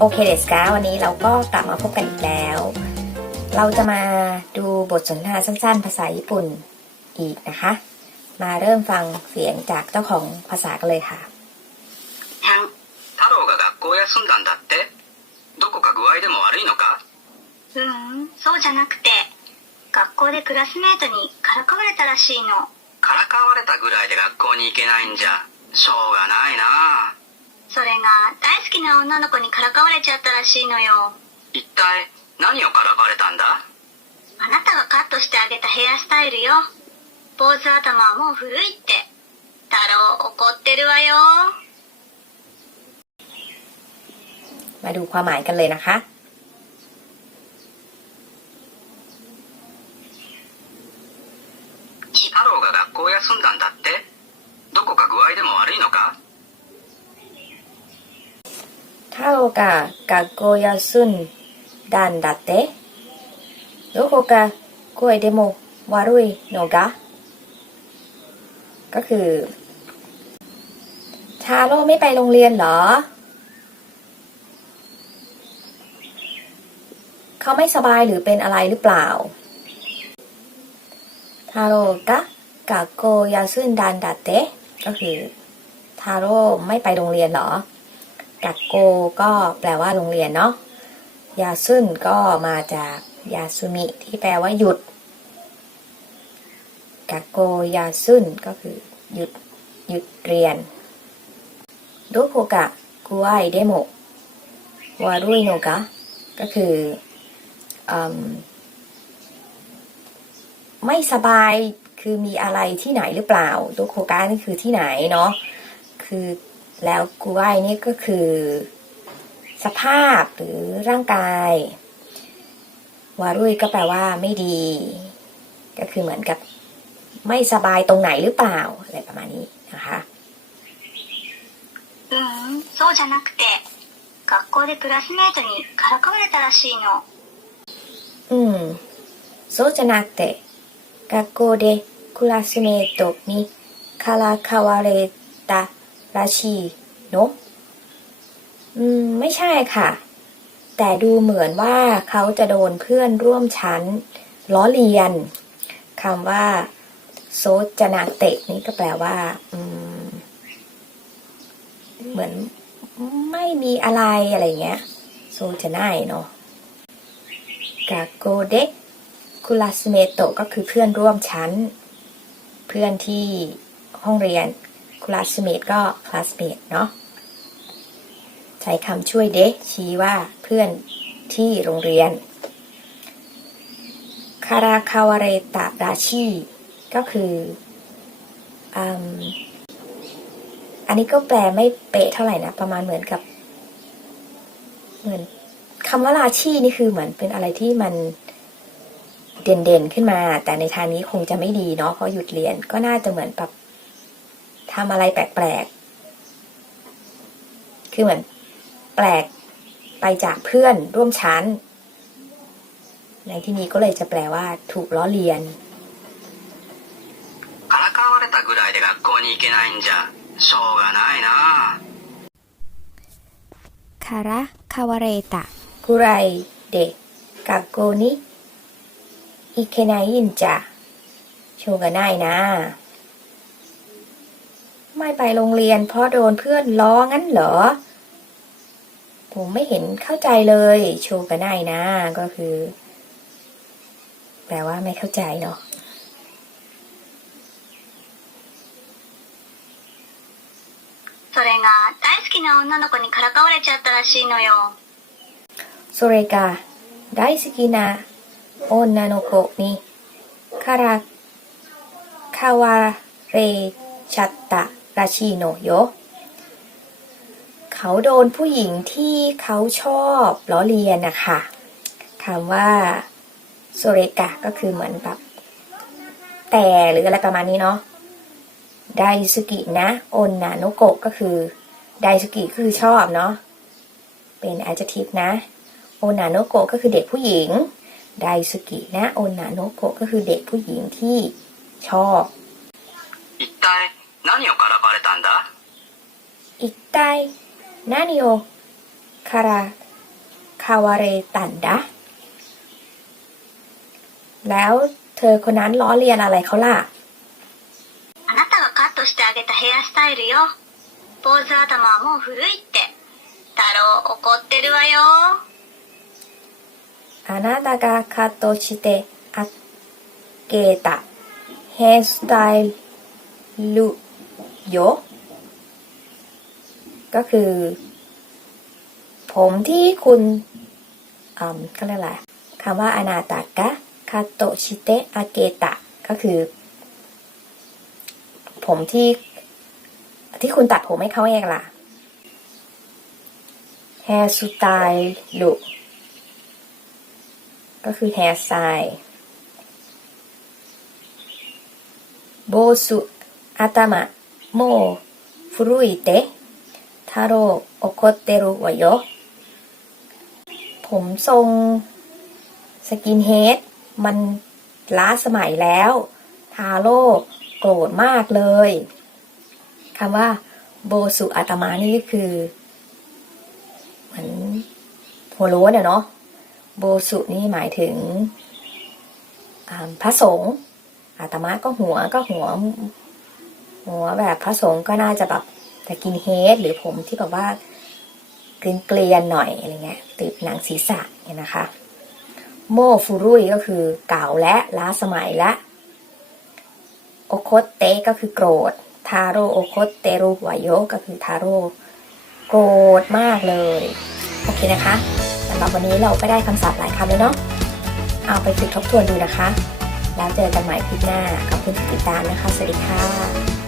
โอเคเดสกาวันนี้เราก็กลับมาพบกันอีกแล้ว เราจะมาดูบทสนทนาสั้นๆ ภาษาญี่ปุ่นอีกนะคะ มาเริ่มฟังเสียงจากเจ้าของภาษากันเลยค่ะ 変太郎が学校休んだんだってどこか具合でも悪いのかううん、そうじゃなくて、学校でクラスメートにからかわれたらしいの。からかわれたぐらいで学校に行けないんじゃしょうがないな それが大好きな女の子にからかわれちゃったらしいのよ。一体何をからかわれたんだあなたがカットしてあげたヘアスタイルよ。坊主頭はもう古いって。太郎怒ってるわよ。 มาดูความหมายกันเลยนะคะ ถ้าโอกากับโกยาซุนดันดัตเตโดโกกะกวยเดโมวารุยโนกะก็คือ ชาโร่ไม่ไปโรงเรียนเหรอ เขาไม่สบายหรือเป็นอะไรหรือเปล่าทาโร่กะกะโกยาซุนดันดัตเตก็คือทาโร่ไม่ไปโรงเรียนเหรอ กักโกก็แปลว่าโรงเรียนเนาะยาซึนก็มาจากยาซุมิที่แปลว่าหยุดกักโกยาซึนก็คือหยุดหยุดเรียนดูโคกะกุไอเดโมวารุยโนกะก็คืออไม่สบายคือมีอะไรที่ไหนหรือเปล่าดูโคกะนี่คือที่ไหนเนาะคือ แล้วกูไอนี่ก็คือสภาพหรือร่างกาย วารุยก็แปลว่าไม่ดี ก็คือเหมือนกับไม่สบายตรงไหนหรือเปล่า อะไรประมาณนี้นะคะ ううん、そうじゃなくて、学校でクラスメートにからかわれたらしいの。 อืมそうじゃなくて学校でクラスメートにからかわれた ราชีนกอืม ไม่ใช่ค่ะ แต่ดูเหมือนว่าเขาจะโดนเพื่อนร่วมชั้น ล้อเลียนคำว่า โซจนาเตะนี้ก็แปลว่า อืม เหมือนไม่มีอะไรอะไรเงี้ย โซจะง่ายเนาะกาโกเดะคุลาสเมโตก็คือเพื่อนร่วมชั้น เพื่อนที่ห้องเรียน คุลาสเมตก็คลาสเมตเนาะใช้คำช่วยเดะชี้ว่าเพื่อนที่โรงเรียนคาราคาวาเรตะราชิก็คืออันนี้ก็แปลไม่เป๊ะเท่าไหร่นะ ประมาณเหมือนกับ เหมือนคำว่าราชีนี่คือเหมือนเป็นอะไรที่มันเด่นๆขึ้นมา แต่ในทางนี้คงจะไม่ดีเนาะเพราะหยุดเรียนก็น่าจะเหมือนแบบ ทำอะไรแปลกๆ คือเหมือนแปลกไปจากเพื่อนร่วมชั้น ในที่นี้ก็เลยจะแปลว่าถูกล้อเลียน からかわれたぐらいで学校に行けないんじゃしょうがないな คาระคาวาเรตะกุไรเดะกากโกนิอิเค ไนนะ ไม่ไปโรงเรียนเพราะโดนเพื่อนล้องั้นเหรอ ผมไม่เห็นเข้าใจเลย โชกะไนนะ ก็คือ แปลว่าไม่เข้าใจเนาะ それが大好きな女の子にからかわれちゃったらしいのよ。それが大好きな女の子にからかわれちゃった らしいのよ เขาโดนผู้หญิงที่เขาชอบล้อเลียนนะคะคำว่าโซเรกะก็คือเหมือนแบบแต่หรืออะไรประมาณนี้เนาะไดสุกินะโอนนาโนโกะก็คือไดสุกิก็คือชอบเนาะเป็น adjective นะ โอนาโนโกะก็คือเด็กผู้หญิง ไดสุกินะโอนาโนโกะก็คือเด็กผู้หญิงที่ชอบ 一体何を からかわれたんだ一体何をから าวาเรตันดะ แล้วเธอคนนั้นล้อเลียนอะไรเขาล่ะ あなたがカットしてあげたヘアスタイルよ。坊主頭はもう古いって。太郎怒ってるわよ。あなたがカットしてあげたヘアスタイルよ ก็คือ ผมที่คุณอืมก็เรียกอะไรคำว่าอนาตากะคาโตชิเตะอาเกตะ ก็คือ ผมที่ ที่คุณตัดผมให้เขาเองล่ะ hair style look ก็คือ hair style โบสุอาตามะโมฟุรุอิเตะ ทาโร่โอโคเตรุวะโยผมทรงสกินเฮดมันล้าสมัยแล้ว ทาโร่โกรธมากเลยคำว่าโบสุอาตมานี่ก็คือ เหมือนหัวโล้นอะเนาะโบสุนี่หมายถึงพระสงฆ์อาตมาก็หัวก็หัว หัวแบบพระสงฆ์ก็น่าจะแบบ แต่กินเฮดหรือผมที่แบบว่าเกลียนเกลียนหน่อยอะไรเงี้ยติดหนังศีรษะเนี่ยนะคะ โมฟุรุยก็คือเก่าและล้าสมัยและโอโคตเตก็คือโกรธทาโรโอโคตเตรุวายโยก็คือทาโรโกรธมากเลย โอเคนะคะสำหรับวันนี้เราก็ได้คำศัพท์หลายคำเลยเนาะเอาไปฝึกทบทวนดูนะคะ แล้วเจอกันใหม่คลิปหน้าขอบคุณที่ติดตามนะคะ สวัสดีค่ะ